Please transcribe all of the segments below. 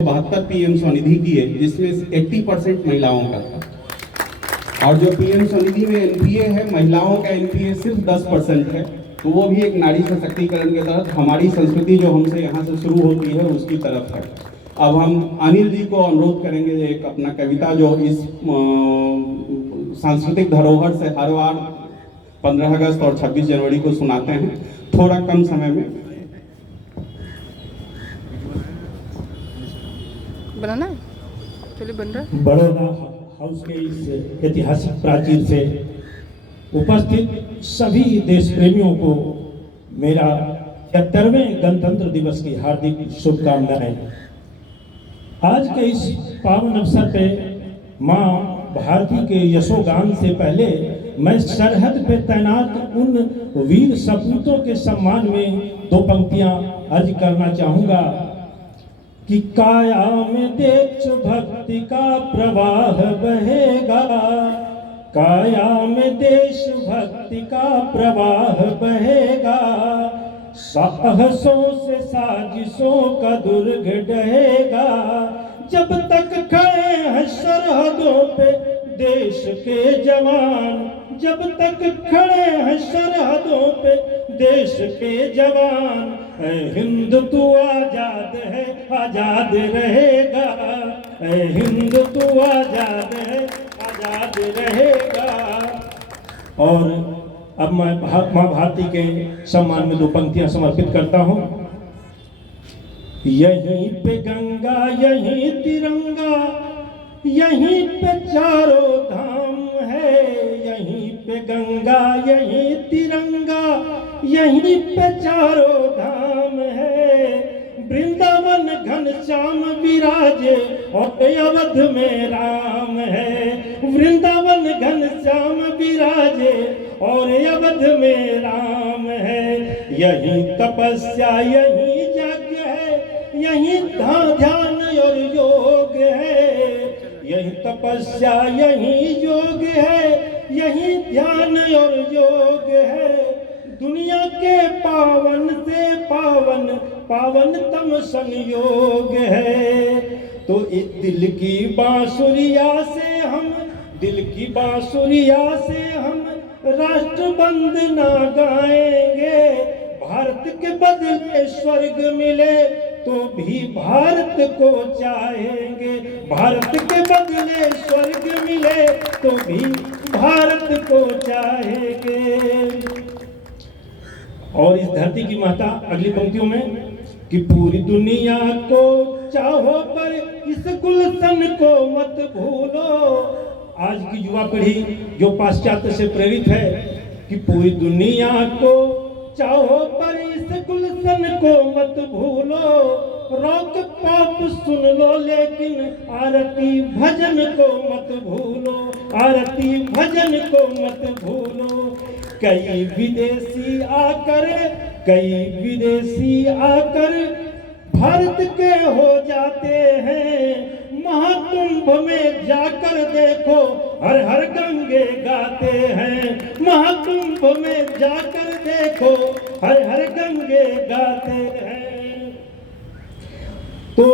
72 PM Svanidhi की है, जिसमें 80% महिलाओं का था। और जो पीएम स्वनिधि में एनपीए है, महिलाओं का एनपीए सिर्फ 10% है। तो वो भी एक नारी सशक्तिकरण के तहत हमारी संस्कृति जो हमसे यहाँ से शुरू होती है उसकी तरफ है। अब हम अनिल जी को अनुरोध करेंगे एक अपना कविता जो इस सांस्कृतिक धरोहर से हर बार 15 अगस्त और 26 जनवरी को सुनाते हैं, थोड़ा कम समय में। बनाना है, चलिए बन रहा है। बड़ौदा हाउस के इस ऐतिहासिक प्राचीर से उपस्थित सभी देश प्रेमियों को मेरा 73वें गणतंत्र दिवस की हार्दिक शुभकामनाएं। आज के इस पावन अवसर पे मां भारती के यशोगान से पहले मैं सरहद पे तैनात उन वीर सपूतों के सम्मान में दो पंक्तियां अर्ज करना चाहूंगा कि काया में देश भक्ति का प्रवाह बहेगा, काया में देश भक्ति का प्रवाह बहेगा, साहसों से साजिशों का दुर्ग डहेगा। जब तक खड़े हैं सरहदों पे देश के जवान, जब तक खड़े हैं सरहदों पे देश के जवान, ऐ हिंद तू आजाद है, आजाद रहेगा, ऐ हिंद तू आजाद है, आजाद रहेगा। और अब मैं मां भारती के सम्मान में दो पंक्तियां समर्पित करता हूं। यहीं पे गंगा यहीं तिरंगा, यहीं पे चारों धाम है, यहीं पे गंगा यहीं तिरंगा, यहीं पे चारों धाम है। वृंदावन घनश्याम विराजे और अवध में राम है, वृंदावन घनश्याम विराजे और अवध में राम है। यहीं तपस्या यहीं यज्ञ है, यहीं ध्यान और योग है, यहीं तपस्या यहीं योग है, यहीं ध्यान और योग है। दुनिया के पावन से पावन पावनतम संयोग है। तो इस दिल की बांसुरिया से हम, दिल की बांसुरिया से हम राष्ट्र वंदना गाएंगे। भारत के बदले स्वर्ग मिले तो भी भारत को चाहेंगे, भारत के बदले स्वर्ग मिले तो भी भारत को चाहेंगे। और इस धरती की माता अगली पंक्तियों में कि पूरी दुनिया को चाहो पर इस गुलशन को मत भूलो। आज की युवा पीढ़ी जो पाश्चात्य से प्रेरित है कि पूरी दुनिया को चाहो पर इस गुलशन को मत भूलो। रॉक पॉप सुन लो लेकिन आरती भजन को मत भूलो, आरती भजन को मत भूलो। कई विदेशी आकर, कई विदेशी आकर भारत के हो जाते हैं। महाकुंभ में जाकर देखो हर हर गंगे गाते हैं, महाकुंभ में जाकर देखो हर हर गंगे गाते हैं। तो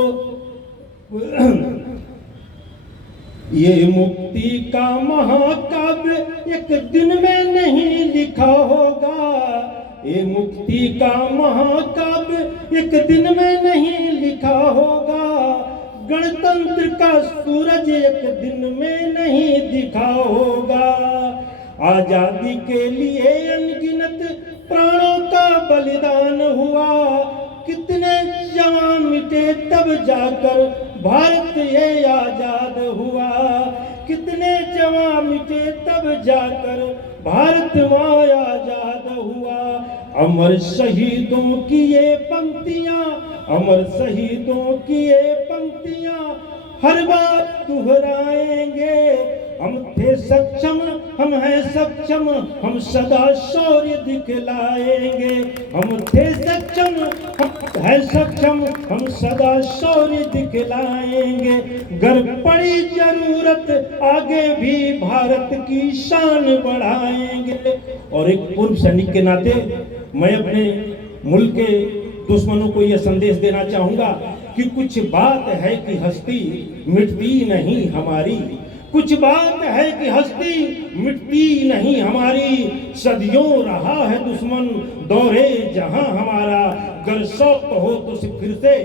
ये मुक्ति का महाकाव्य एक दिन में नहीं लिखा होगा, ये मुक्ति का महाकाव्य एक दिन में नहीं लिखा होगा। गणतंत्र का सूरज एक दिन में नहीं दिखा होगा। आजादी के लिए अनगिनत प्राणों का बलिदान हुआ, कितने जवान मिटे तब जाकर भारत ये आजाद हुआ, कितने जवान मिटे तब जाकर भारत माँ आजाद हुआ। अमर शहीदों की ये पंक्तियां, अमर शहीदों की ये पंक्तियां हर बार दोहराएंगे। हम थे सक्षम, हम हैं सक्षम, हम सदा शौर्य दिखलाएंगे। हम थे सक्षम, हम हैं सक्षम, हम सदा शौर्य दिखलाएंगे। गर पड़ी जरूरत आगे भी भारत की शान बढ़ाएंगे। और एक पूर्व सैनिक के नाते मैं अपने मुल्क के दुश्मनों को यह संदेश देना चाहूंगा कि कुछ बात है कि हस्ती मिटती नहीं हमारी, कुछ बात है कि हस्ती मिटती नहीं हमारी, सदियों रहा है दुश्मन दौरे जहां हमारा, गर शौक हो तो फिर से,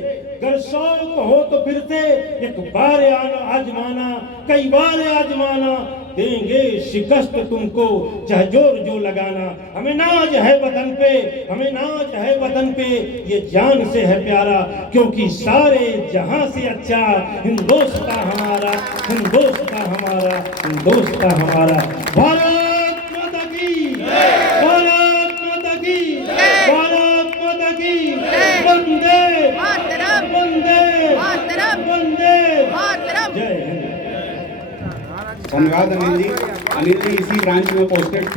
गर शौक हो तो फिर से एक बार आजमाना, कई बार आजमाना, देंगे शिकस्त तुमको चाहे जोर जो लगाना। हमें नाज है वतन पे, हमें नाज है वतन पे, ये जान से है प्यारा, क्योंकि सारे जहां से अच्छा हिंदुस्तान हमारा, हिंदुस्तान हमारा, हिंदुस्तान हमारा। भारत माता की, भारत माता की, भारत माता की, वंदे मातरम, वंदे मातरम, वंदे, मातरम। जय हिंद। धन्यवाद अनिल जी। अनिल जी इसी ब्रांच में पोस्टेड थे।